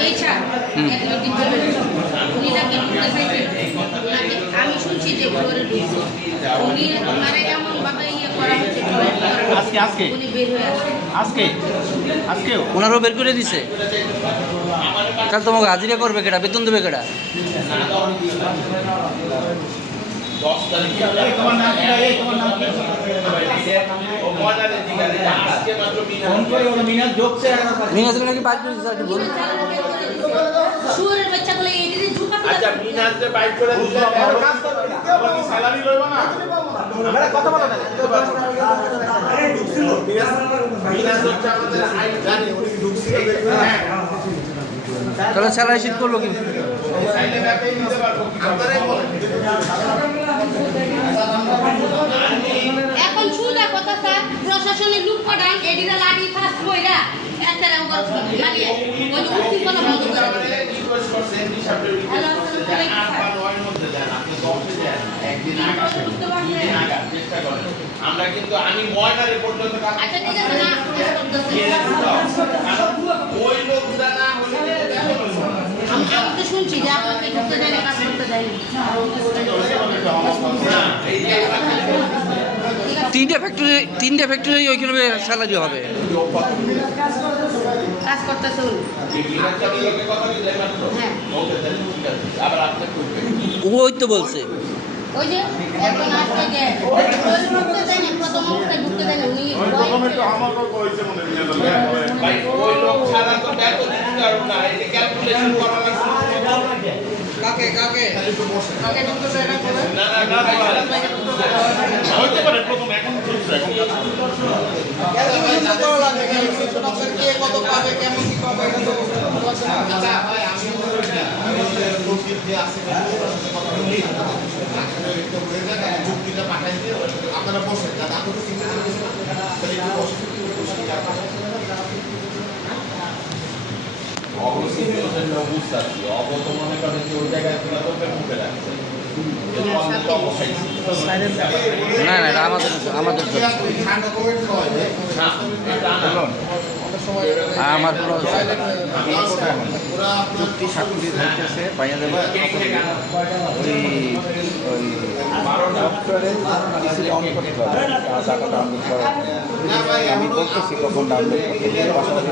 এই ছাড় উনি নাকি ঢুকতে চাইছেন, আমি শুনছি যে ঘরে ঢুকছে উনি মানে এমন ভাবে ইয়ে করা হচ্ছে আজকে উনি বের হয়ে আসেন আজকেও ওনারও বের করে দিছে। তাহলে তোমাকে হাজিরা করবে কেটা, বেতন দেবে কেটা? মিনাজের নাকি বাইক করে দিছে আর কি বল। শুয়োরের বাচ্চাগুলো এদিকে ঝুঁকা আচ্ছা মিনাজে বাইক করে দিলে কাজ করবে না, কেউ কি স্যালারি লইব না? আমরা কথা বলা না, মিনাজ হচ্ছে আমাদের আইন জানি উনি ঢুকছিল দেখবেন। হ্যাঁ তাহলে স্যালারি শীত করলো কি? সাইলে ব্যাকে নিতে পারবো আপনারাই বলেন। এখন শুনলে কথা স্যার প্রশাসনের লোক পাঠান এদিকে লাঠি ফাস্ট কইরা একটা রাম করছে লাগিয়ে ওই উঠতি কোন বন্ধ করে রিকোয়েস্ট করছেন হিসাবের রিকোয়েস্ট করছেন 8 বা 9 এর মধ্যে দেন, আপনি 10 এ দেন, একদিন আগে চেষ্টা করেন। আমরা কিন্তু আমি ময়নারে পর্যন্ত কাজ আচ্ছা ঠিক আছে না ওই লোকটা না হলে দেখো আমি তো শুনছি যে আপনাকে ঢুকতে দেয় না, কাজ করতে দেয় তিনটা ফ্যাক্টরি ওইখানে স্যালারি হবে। কাজ করতেছে উনি। হ্যাঁ ওই তো বলছে ওই যে এখন আসতে যে ঢুকতে দেয় না, প্রথম অবস্থায় ঢুকতে দেয় না উনি ভাই ওই লোক ছাড়া তো বেতন দিতে পারবো না, এই যে ক্যালকুলেশন করা লাগবে। কাকে ঢুকতে দেয় না করে না ভাই হইতে পারে প্রথম এখন চলছে এখন ক্যালকুলেশন করা লাগে, ক্যালকুলেশন আপনার কে কত পাবে কেমন কি পাবে এটা তো বলছে না। আচ্ছা ভাই আমি লোকের যে আছে যুক্তিটা পাঠাই দিয়ে আপনারা বসে যান, আপনারা চিন্তা করছেন তাহলে একটু বসে অবত মনে করেন যে ওই জায়গায় মুখে রাখছে না না, এটা আমাদের জন্য। আমার কোনো চুক্তি সাক্ষী হইতেছে পাইয়া দেবে ওই সফটওয়্যারে কিছু অন করতে হবে, টাকাটা ডাউনলোড করা। আমি বলতেছি কখন ডাউনলোড করতে হবে।